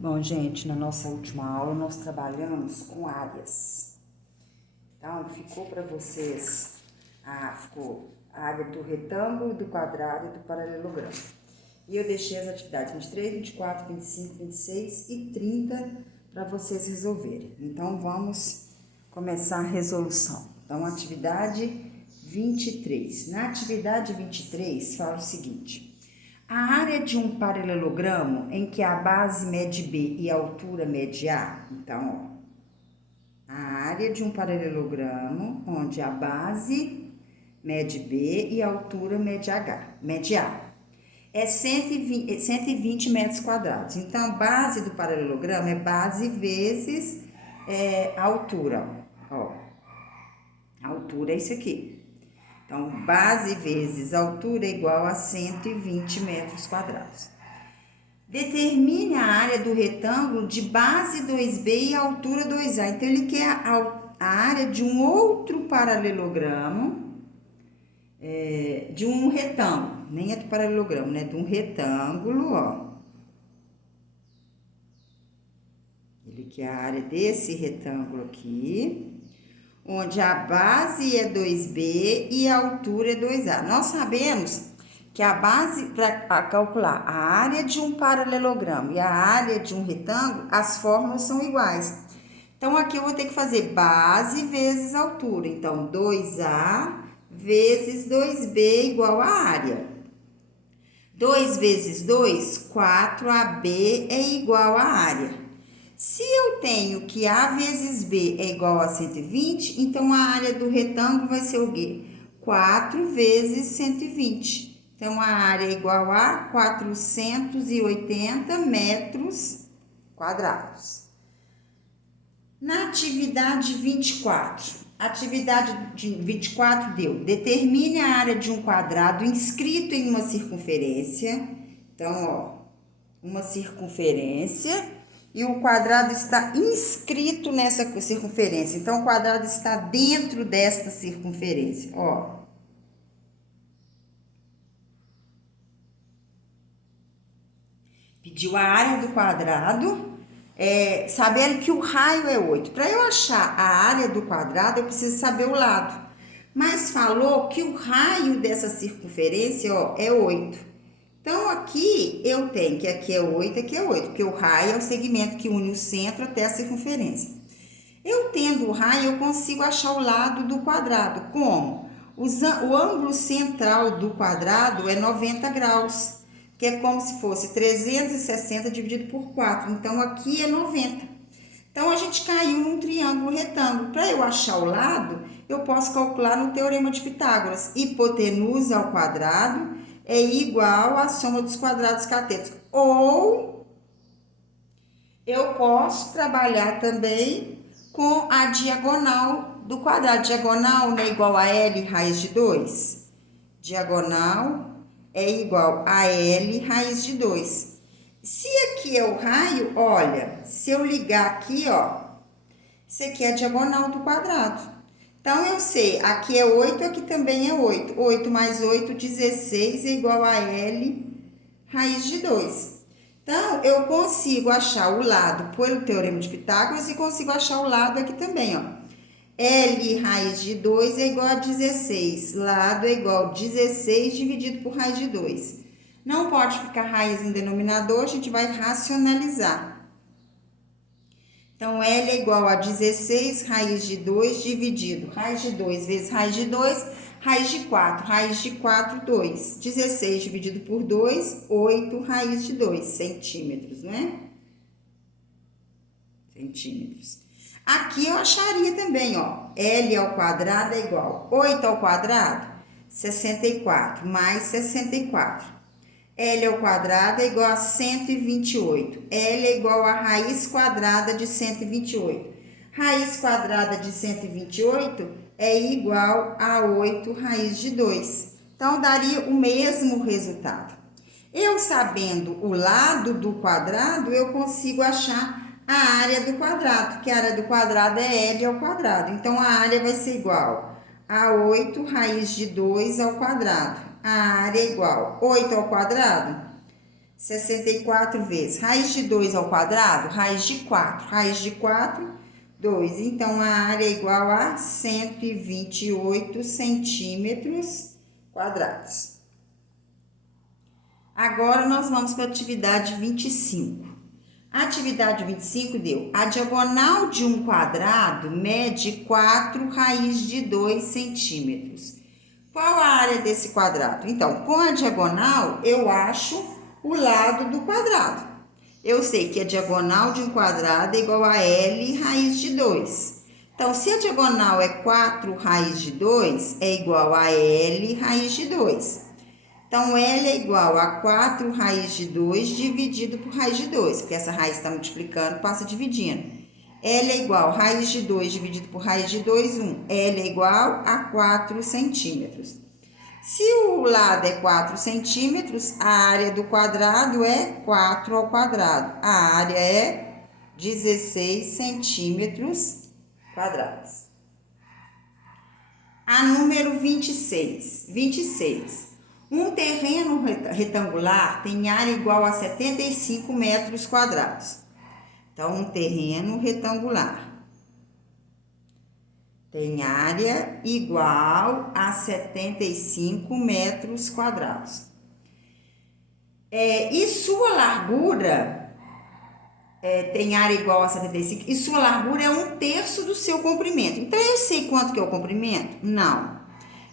Bom, gente, na nossa última aula nós trabalhamos com áreas. Então, ficou para vocês, ficou a área do retângulo, do quadrado e do paralelogramo. E eu deixei as atividades 23, 24, 25, 26 e 30 para vocês resolverem. Então, vamos começar a resolução. Então, atividade 23. Na atividade 23, fala o seguinte: a área de um paralelogramo em que a base mede B e a altura mede A. Então, ó, a área de um paralelogramo onde a base mede B e a altura mede A. É 120 metros quadrados. Então, a base do paralelogramo é base vezes a altura. Ó, a altura é isso aqui. Então, base vezes altura é igual a 120 metros quadrados. Determine a área do retângulo de base 2B e altura 2A. Então, ele quer a área de um outro paralelogramo, de um retângulo. Nem é do paralelogramo, né? De um retângulo, ó. Ele quer a área desse retângulo aqui, onde a base é 2B e a altura é 2A. Nós sabemos que a base, para calcular a área de um paralelogramo e a área de um retângulo, as fórmulas são iguais. Então, aqui eu vou ter que fazer base vezes altura. Então, 2A vezes 2B igual a área. 2 vezes 2, 4AB é igual a área. Se eu tenho que A vezes B é igual a 120, então a área do retângulo vai ser o quê? 4 vezes 120. Então, a área é igual a 480 metros quadrados. Na atividade 24, atividade 24 deu: determine a área de um quadrado inscrito em uma circunferência. Então, ó, uma circunferência. E o quadrado está inscrito nessa circunferência. Então, o quadrado está dentro desta circunferência. Ó. Pediu a área do quadrado, sabendo que o raio é 8. Para eu achar a área do quadrado, eu preciso saber o lado. Mas falou que o raio dessa circunferência, ó, é 8. Então, aqui eu tenho que aqui é 8, aqui é 8, porque o raio é o segmento que une o centro até a circunferência. Eu tendo o raio, eu consigo achar o lado do quadrado. Como? O ângulo central do quadrado é 90 graus, que é como se fosse 360 dividido por 4. Então, aqui é 90. Então, a gente caiu num triângulo retângulo. Para eu achar o lado, eu posso calcular no Teorema de Pitágoras. Hipotenusa ao quadrado é igual à soma dos quadrados catetos. Ou eu posso trabalhar também com a diagonal do quadrado. Diagonal não é igual a L raiz de 2? Diagonal é igual a L raiz de 2. Se aqui é o raio, olha, se eu ligar aqui, ó, isso aqui é a diagonal do quadrado. Então, eu sei, aqui é 8, aqui também é 8. 8 mais 8, 16 é igual a L raiz de 2. Então, eu consigo achar o lado pelo Teorema de Pitágoras e consigo achar o lado aqui também, ó. L raiz de 2 é igual a 16. Lado é igual a 16 dividido por raiz de 2. Não pode ficar raiz em denominador, a gente vai racionalizar. Então, L é igual a 16 raiz de 2 dividido raiz de 2 vezes raiz de 2, raiz de 4. Raiz de 4, 2. 16 dividido por 2, 8 raiz de 2 centímetros, né? Centímetros. Aqui eu acharia também, ó, L ao quadrado é igual a 8 ao quadrado, 64, mais 64. L ao quadrado é igual a 128. L é igual a raiz quadrada de 128. Raiz quadrada de 128 é igual a 8 raiz de 2. Então, daria o mesmo resultado. Eu sabendo o lado do quadrado, eu consigo achar a área do quadrado, que a área do quadrado é L ao quadrado. Então, a área vai ser igual a 8 raiz de 2 ao quadrado. A área é igual a 8 ao quadrado, 64 vezes raiz de 2 ao quadrado, raiz de 4. Raiz de 4, 2. Então, a área é igual a 128 centímetros quadrados. Agora, nós vamos para a atividade 25. A atividade 25 deu: a diagonal de um quadrado mede 4 raiz de 2 centímetros. Qual a área desse quadrado? Então, com a diagonal, eu acho o lado do quadrado. Eu sei que a diagonal de um quadrado é igual a L raiz de 2. Então, se a diagonal é 4 raiz de 2, é igual a L raiz de 2. Então, L é igual a 4 raiz de 2 dividido por raiz de 2, porque essa raiz está multiplicando, passa dividindo. L é igual a raiz de 2 dividido por raiz de 2, 1. L é igual a 4 centímetros. Se o lado é 4 centímetros, a área do quadrado é 4 ao quadrado. A área é 16 centímetros quadrados. A número 26. 26. Um terreno retangular tem área igual a 75 metros quadrados. Então, um terreno retangular tem área igual a 75 metros quadrados. E sua largura tem área igual a 75, e sua largura é 1/3 do seu comprimento. Então, eu sei quanto que é o comprimento? Não.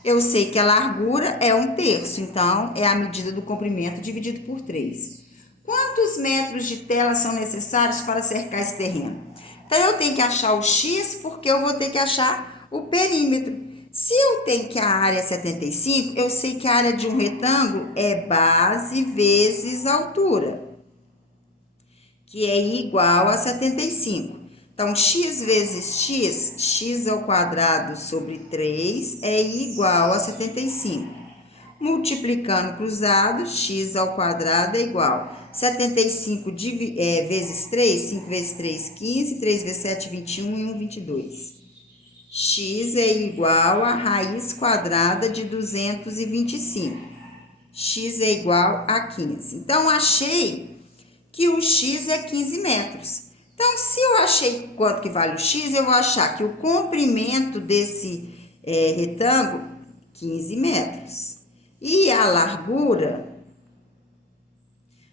Eu sei que a largura é 1/3, então é a medida do comprimento dividido por 3. Quantos metros de tela são necessários para cercar esse terreno? Então, eu tenho que achar o X, porque eu vou ter que achar o perímetro. Se eu tenho que a área é 75, eu sei que a área de um retângulo é base vezes altura, que é igual a 75. Então, x vezes x, x ao quadrado sobre 3 é igual a 75. Multiplicando cruzado, x ao quadrado é igual a 75 vezes 3, 5 vezes 3, 15, 3 vezes 7, 21 e 1, 22. X é igual a raiz quadrada de 225. X é igual a 15. Então, achei que o x é 15 metros. Então, se eu achei quanto que vale o x, eu vou achar que o comprimento desse retângulo, 15 metros. E a largura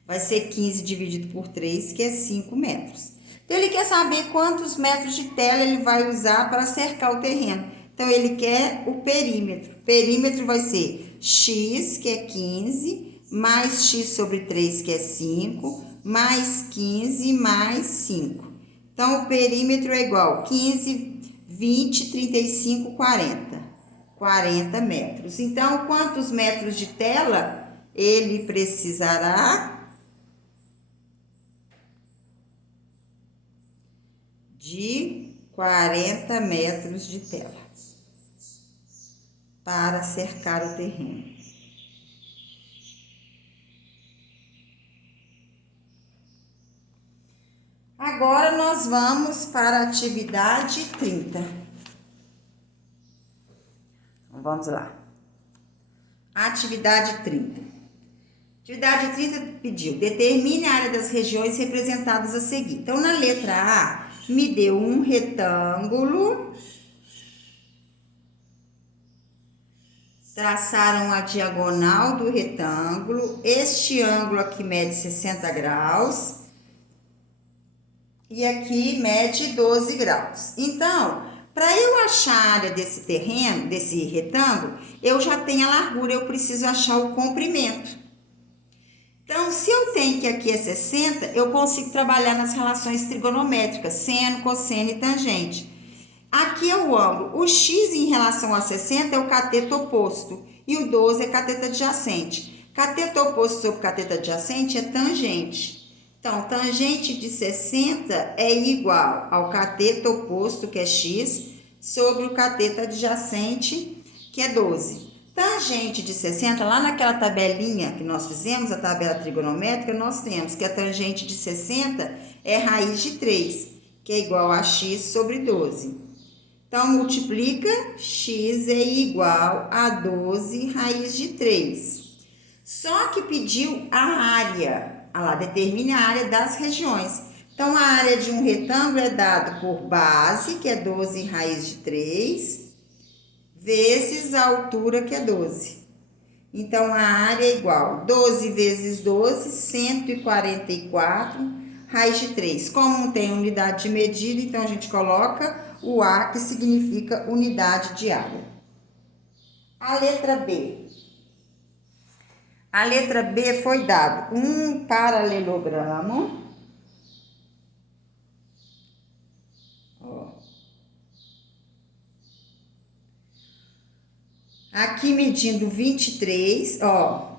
vai ser 15 dividido por 3, que é 5 metros. Então, ele quer saber quantos metros de tela ele vai usar para cercar o terreno. Então, ele quer o perímetro. O perímetro vai ser x, que é 15, mais x sobre 3, que é 5, mais 15, mais 5. Então, o perímetro é igual a 15, 20, 35, 40. 40 metros. Então, quantos metros de tela ele precisará? De 40 metros de tela para cercar o terreno. Agora, nós vamos para a atividade 30. Então, vamos lá. Atividade 30. Atividade 30 pediu: determine a área das regiões representadas a seguir. Então, na letra A, me deu um retângulo. Traçaram a diagonal do retângulo. Este ângulo aqui mede 60 graus. E aqui mede 12 graus. Então, para eu achar a área desse terreno, desse retângulo, eu já tenho a largura, eu preciso achar o comprimento. Então, se eu tenho que aqui é 60, eu consigo trabalhar nas relações trigonométricas, seno, cosseno e tangente. Aqui é o ângulo. O x em relação a 60 é o cateto oposto e o 12 é cateto adjacente. Cateto oposto sobre cateto adjacente é tangente. Então, tangente de 60 é igual ao cateto oposto, que é x, sobre o cateto adjacente, que é 12. Tangente de 60, lá naquela tabelinha que nós fizemos, a tabela trigonométrica, nós temos que a tangente de 60 é raiz de 3, que é igual a x sobre 12. Então, multiplica, x é igual a 12 raiz de 3. Só que pediu a área. lá, determine a área das regiões. Então, a área de um retângulo é dada por base, que é 12 raiz de 3, vezes a altura, que é 12. Então, a área é igual 12 vezes 12, 144, raiz de 3. Como não tem unidade de medida, então a gente coloca o A, que significa unidade de área. A letra B. A letra B foi dado um paralelogramo. Aqui medindo 23,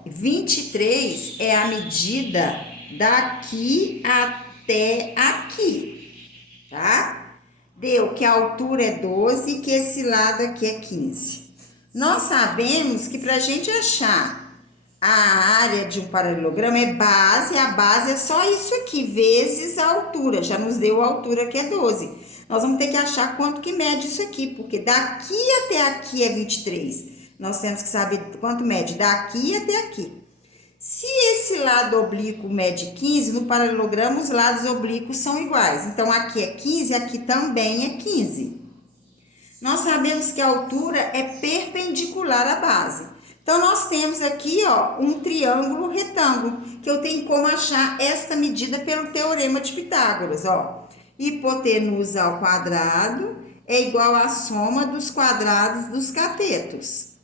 23 é a medida daqui até aqui, tá? Deu que a altura é 12 e que esse lado aqui é 15. Nós sabemos que para a gente achar a área de um paralelogramo é base, a base é só isso aqui, vezes a altura, já nos deu a altura que é 12. Nós vamos ter que achar quanto que mede isso aqui, porque daqui até aqui é 23. Nós temos que saber quanto mede daqui até aqui. Se esse lado oblíquo mede 15, no paralelogramo os lados oblíquos são iguais. Então, aqui é 15, aqui também é 15. Nós sabemos que a altura é perpendicular à base. Então, nós temos aqui, um triângulo retângulo, que eu tenho como achar esta medida pelo teorema de Pitágoras, Hipotenusa ao quadrado é igual à soma dos quadrados dos catetos.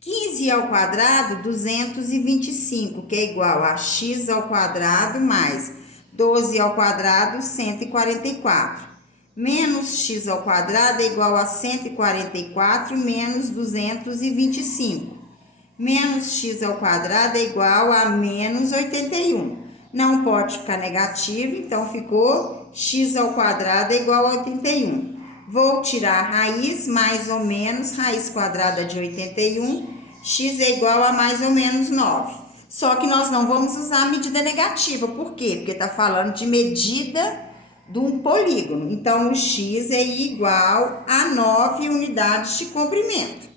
15 ao quadrado, 225, que é igual a x ao quadrado mais 12 ao quadrado, 144. Menos x ao quadrado é igual a 144 menos 225. Menos x ao quadrado é igual a menos 81. Não pode ficar negativo, então ficou x ao quadrado é igual a 81. Vou tirar a raiz, mais ou menos, raiz quadrada de 81, x é igual a mais ou menos 9. Só que nós não vamos usar a medida negativa, por quê? Porque está falando de medida de um polígono. Então, o x é igual a 9 unidades de comprimento.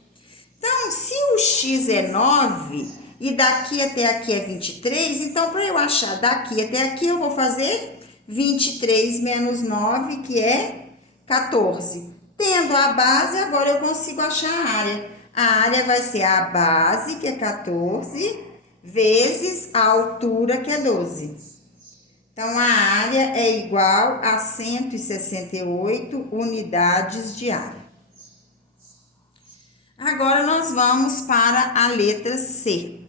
Então, se o x é 9 e daqui até aqui é 23, então, para eu achar daqui até aqui, eu vou fazer 23 menos 9, que é 14. Tendo a base, agora eu consigo achar a área. A área vai ser a base, que é 14, vezes a altura, que é 12. Então, a área é igual a 168 unidades de área. Agora, nós vamos para a letra C.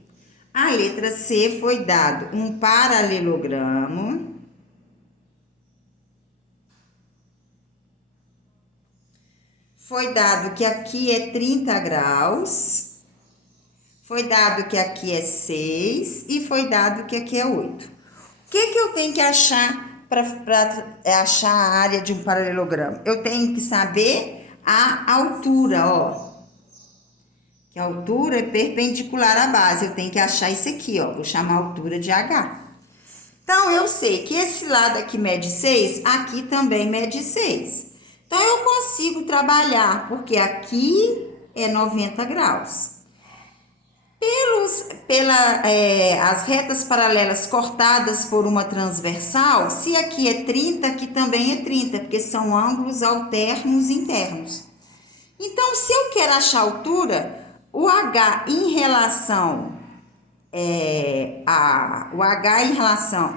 A letra C foi dado um paralelogramo. Foi dado que aqui é 30 graus. Foi dado que aqui é 6 e foi dado que aqui é 8. O que eu tenho que achar para achar a área de um paralelogramo? Eu tenho que saber a altura, Que a altura é perpendicular à base. Eu tenho que achar isso aqui, Vou chamar a altura de H. Então, eu sei que esse lado aqui mede 6, aqui também mede 6. Então, eu consigo trabalhar, porque aqui é 90 graus. As retas paralelas cortadas por uma transversal, se aqui é 30, aqui também é 30, porque são ângulos alternos internos. Então, se eu quero achar a altura, o H em relação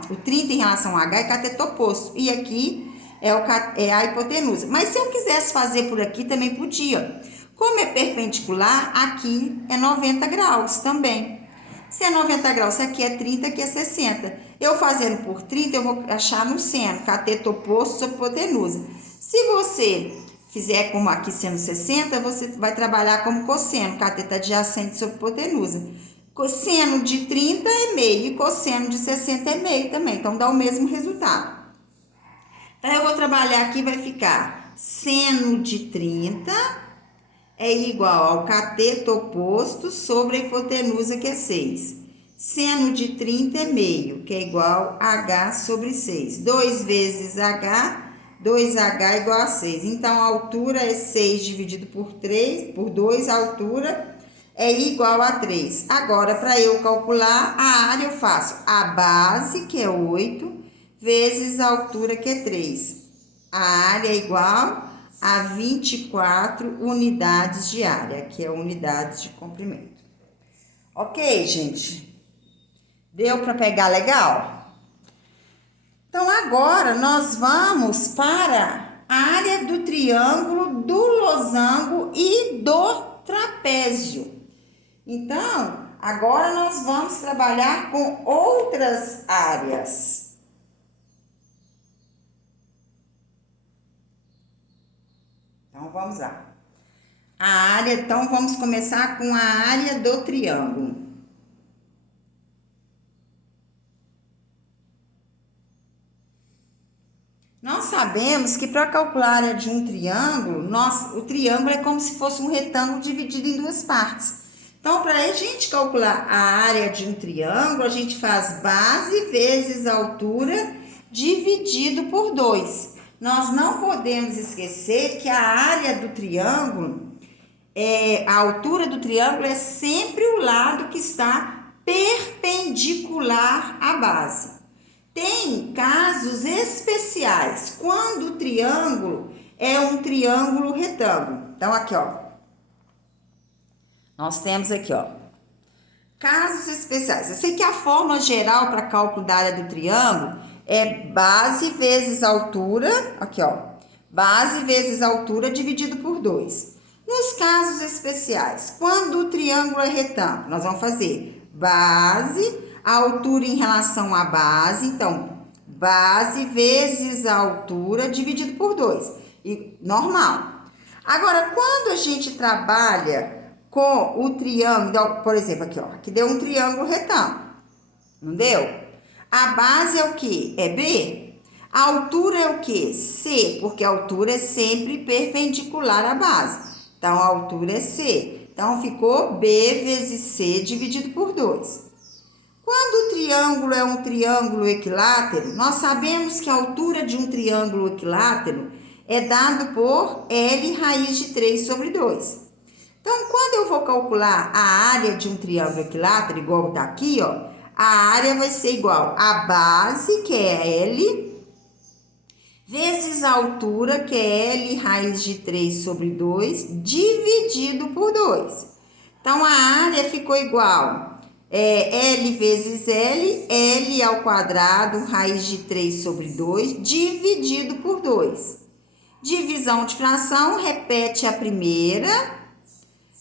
o 30 em relação ao H é cateto oposto, e aqui é a hipotenusa. Mas se eu quisesse fazer por aqui, também podia. Como é perpendicular, aqui é 90 graus também. Se é 90 graus, se aqui é 30, aqui é 60. Eu fazendo por 30, eu vou achar no seno, cateto oposto sobre hipotenusa. Se você fizer como aqui sendo 60, você vai trabalhar como cosseno, cateto adjacente sobre hipotenusa. Cosseno de 30 é meio e cosseno de 60 é meio também, então dá o mesmo resultado. Então, eu vou trabalhar aqui, vai ficar seno de 30 é igual ao cateto oposto sobre a hipotenusa, que é 6. Seno de 30 é meio, que é igual a H sobre 6. 2 vezes H, 2H é igual a 6. Então, a altura é 6 dividido por 3, por 2, a altura é igual a 3. Agora, para eu calcular a área, eu faço a base, que é 8, vezes a altura, que é 3. A área é igual a 24 unidades de área, que é unidades de comprimento. Ok, gente? Deu para pegar legal? Então, agora nós vamos para a área do triângulo, do losango e do trapézio. Então, agora nós vamos trabalhar com outras áreas. Então, vamos lá. Então, vamos começar com a área do triângulo. Nós sabemos que para calcular a área de um triângulo, o triângulo é como se fosse um retângulo dividido em duas partes. Então, para a gente calcular a área de um triângulo, a gente faz base vezes altura dividido por 2. Nós não podemos esquecer que a área do triângulo, a altura do triângulo é sempre o lado que está perpendicular à base. Tem casos especiais, quando o triângulo é um triângulo retângulo. Então, aqui, ó. Nós temos aqui, ó. Casos especiais. Eu sei que a fórmula geral para cálculo da área do triângulo é base vezes altura, aqui, ó. Base vezes altura dividido por 2. Nos casos especiais, quando o triângulo é retângulo, nós vamos fazer base, a altura em relação à base, então, base vezes a altura dividido por 2, e normal. Agora, quando a gente trabalha com o triângulo, por exemplo, aqui, ó, aqui deu um triângulo retângulo, não deu? A base é o quê? É B. A altura é o quê? C, porque a altura é sempre perpendicular à base. Então, a altura é C. Então, ficou B vezes C dividido por 2. Quando o triângulo é um triângulo equilátero, nós sabemos que a altura de um triângulo equilátero é dado por L raiz de 3 sobre 2. Então, quando eu vou calcular a área de um triângulo equilátero, igual está aqui, ó, a área vai ser igual a base, que é L, vezes a altura, que é L raiz de 3 sobre 2, dividido por 2. Então, a área ficou igual L vezes L ao quadrado, raiz de 3 sobre 2, dividido por 2. Divisão de fração, repete a primeira,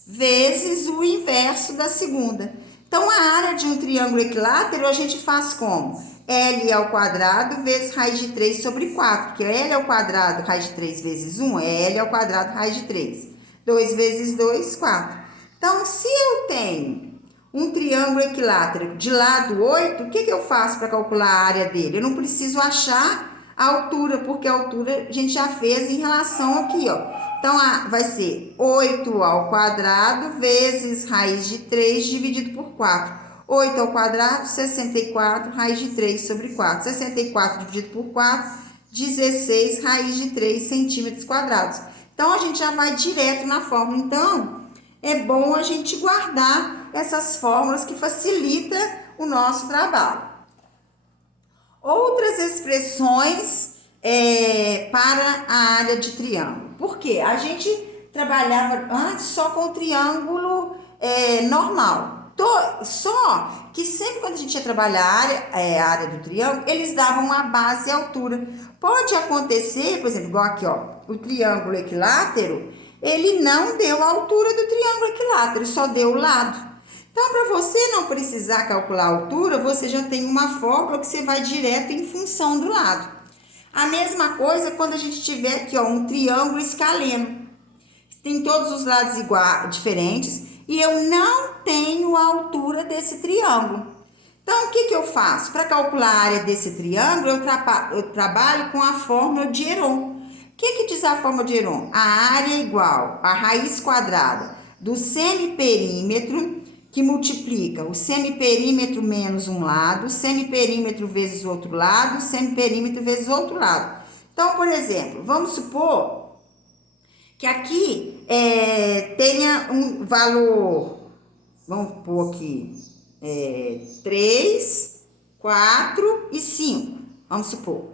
vezes o inverso da segunda. Então, a área de um triângulo equilátero, a gente faz como? L ao quadrado vezes raiz de 3 sobre 4, porque L ao quadrado, raiz de 3 vezes 1, é L ao quadrado, raiz de 3. 2 vezes 2, 4. Então, se eu tenho um triângulo equilátero de lado 8, o que eu faço para calcular a área dele? Eu não preciso achar a altura, porque a altura a gente já fez em relação aqui, ó. Então, vai ser 8 ao quadrado vezes raiz de 3 dividido por 4. 8 ao quadrado, 64, raiz de 3 sobre 4. 64 dividido por 4, 16, raiz de 3 centímetros quadrados. Então, a gente já vai direto na fórmula. Então, é bom a gente guardar essas fórmulas que facilita o nosso trabalho. Outras expressões para a área de triângulo. Por quê? A gente trabalhava antes só com triângulo normal. Só que sempre quando a gente ia trabalhar a área do triângulo, eles davam a base e a altura. Pode acontecer, por exemplo, igual aqui, ó, o triângulo equilátero, ele não deu a altura do triângulo equilátero, ele só deu o lado. Então, para você não precisar calcular a altura, você já tem uma fórmula que você vai direto em função do lado. A mesma coisa quando a gente tiver aqui, ó, um triângulo escaleno. Tem todos os lados diferentes e eu não tenho a altura desse triângulo. Então, o que eu faço? Para calcular a área desse triângulo, eu trabalho com a fórmula de Heron. O que diz a fórmula de Heron? A área é igual a raiz quadrada do semiperímetro, que multiplica o semiperímetro menos um lado, semiperímetro vezes o outro lado, semiperímetro vezes o outro lado. Então, por exemplo, vamos supor que aqui tenha um valor vamos pôr aqui 3, 4 e 5, vamos supor.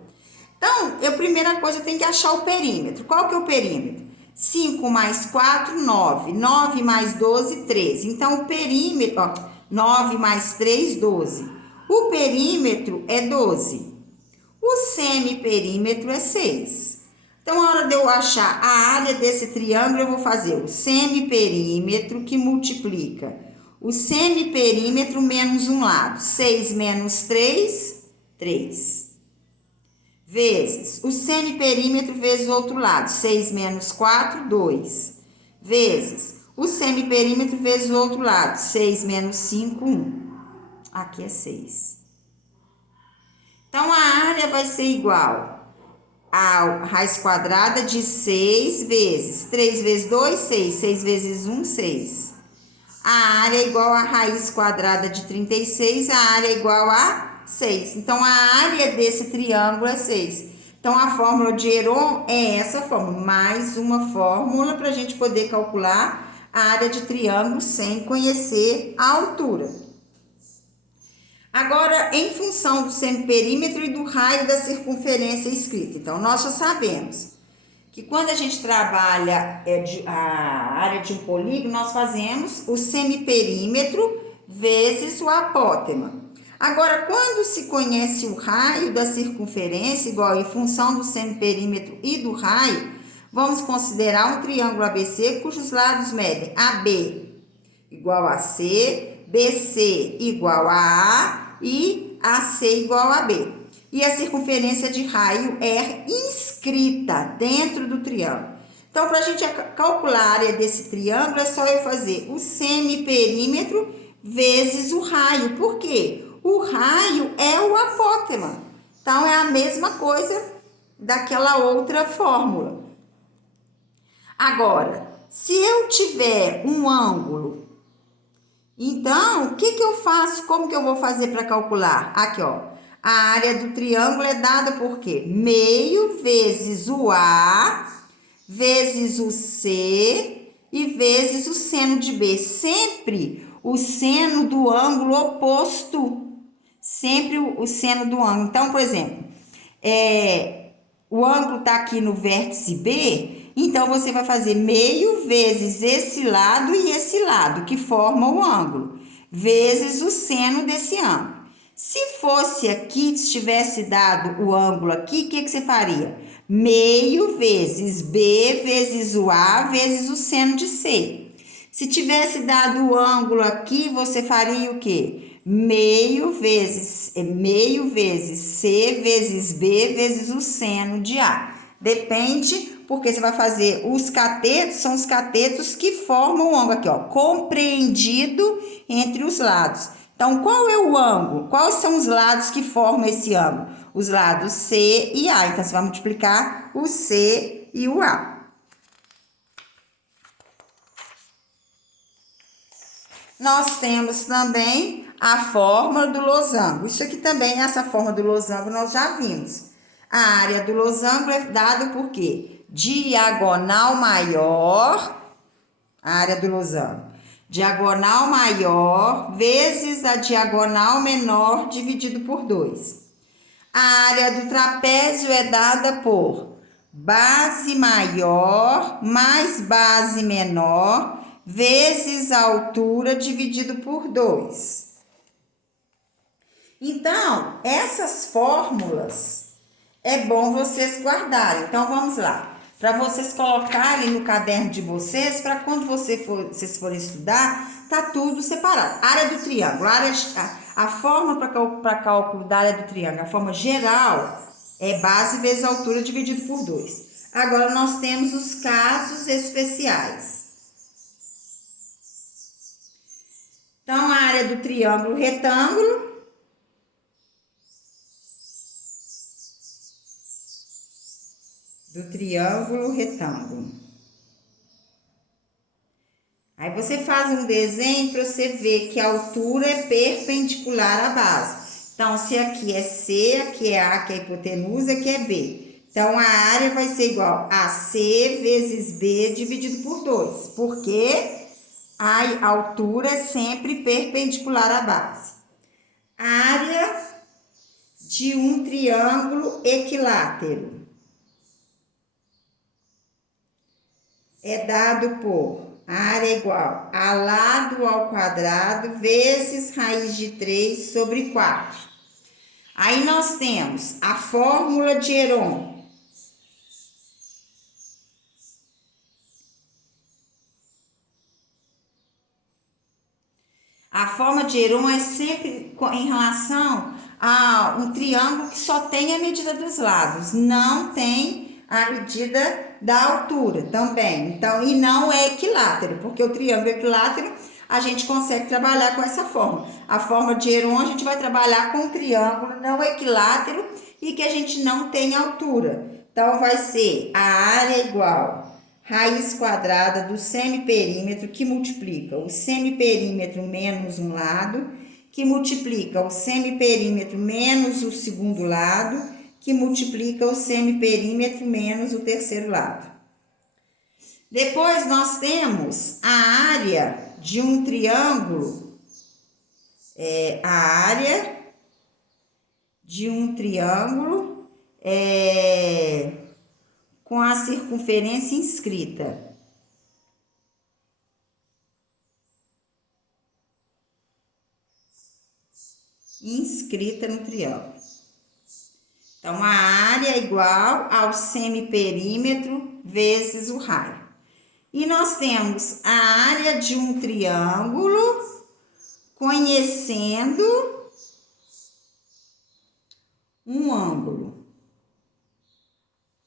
Então, a primeira coisa, eu tenho que achar o perímetro. Qual que é o perímetro? 5 mais 4, 9. 9 mais 12, 13. Então, o perímetro, ó, 9 mais 3, 12. O perímetro é 12. O semiperímetro é 6. Então, a hora de eu achar a área desse triângulo, eu vou fazer o semiperímetro que multiplica o semiperímetro menos um lado. 6 menos 3, 3. Vezes o semiperímetro vezes o outro lado. 6 menos 4, 2. Vezes o semiperímetro vezes o outro lado. 6 menos 5, 1. Aqui é 6. Então, a área vai ser igual a raiz quadrada de 6 vezes 3 vezes 2, 6. 6 vezes 1, 6. A área é igual a raiz quadrada de 36, a área é igual a 6. Então, a área desse triângulo é 6. Então, a fórmula de Heron é essa fórmula. Mais uma fórmula para a gente poder calcular a área de triângulo sem conhecer a altura. Agora, em função do semiperímetro e do raio da circunferência escrita. Então, nós já sabemos que quando a gente trabalha a área de um polígono, nós fazemos o semiperímetro vezes o apótema. Agora, quando se conhece o raio da circunferência, igual em função do semiperímetro e do raio, vamos considerar um triângulo ABC cujos lados medem AB igual a C, BC igual a A e AC igual a B. E a circunferência de raio é inscrita dentro do triângulo. Então, para a gente calcular a área desse triângulo, é só eu fazer o semiperímetro vezes o raio. Por quê? O raio é o apótema. Então, é a mesma coisa daquela outra fórmula. Agora, se eu tiver um ângulo, então, o que eu faço? Como que eu vou fazer para calcular? Aqui, ó. A área do triângulo é dada por quê? Meio vezes o A, vezes o C e vezes o seno de B. Sempre o seno do ângulo oposto. Sempre o seno do ângulo. Então, por exemplo, o ângulo está aqui no vértice B, então você vai fazer meio vezes esse lado e esse lado, que formam o ângulo, vezes o seno desse ângulo. Se fosse aqui, se tivesse dado o ângulo aqui, o que você faria? Meio vezes B vezes o A vezes o seno de C. Se tivesse dado o ângulo aqui, você faria o quê? Meio vezes C vezes B vezes o seno de A. Depende, porque você vai fazer os catetos, são os catetos que formam o ângulo aqui, ó, compreendido entre os lados. Então, qual é o ângulo? Quais são os lados que formam esse ângulo? Os lados C e A. Então, você vai multiplicar o C e o A. Nós temos também a fórmula do losango. Isso aqui também, essa fórmula do losango, nós já vimos. A área do losango é dada por quê? Diagonal maior, a área do losango. Diagonal maior vezes a diagonal menor dividido por 2. A área do trapézio é dada por base maior mais base menor vezes a altura dividido por 2. Então, essas fórmulas é bom vocês guardarem. Então, vamos lá. Para vocês colocarem no caderno de vocês, para quando vocês forem estudar, tá tudo separado. Área do triângulo, a forma para cálculo da área do triângulo, a forma geral é base vezes altura dividido por 2. Agora, nós temos os casos especiais. Então, a área do triângulo retângulo Aí você faz um desenho para você ver que a altura é perpendicular à base. Então, se aqui é C, aqui é A, que é a hipotenusa, aqui é B. Então, a área vai ser igual a C vezes B dividido por 2. Por quê? A altura é sempre perpendicular à base. Área de um triângulo equilátero é dado por área igual a lado ao quadrado vezes raiz de 3 sobre 4. Aí nós temos a fórmula de Heron. A forma de Heron é sempre em relação a um triângulo que só tem a medida dos lados, não tem a medida da altura também. Então, e não é equilátero, porque o triângulo equilátero a gente consegue trabalhar com essa forma. A forma de Heron a gente vai trabalhar com um triângulo não equilátero e que a gente não tem altura. Então, vai ser a área igual raiz quadrada do semiperímetro, que multiplica o semiperímetro menos um lado, que multiplica o semiperímetro menos o segundo lado, que multiplica o semiperímetro menos o terceiro lado. Depois nós temos a área de um triângulo, a área de um triângulo com a circunferência inscrita. Inscrita no triângulo. Então, a área é igual ao semiperímetro vezes o raio. E nós temos a área de um triângulo conhecendo um ângulo.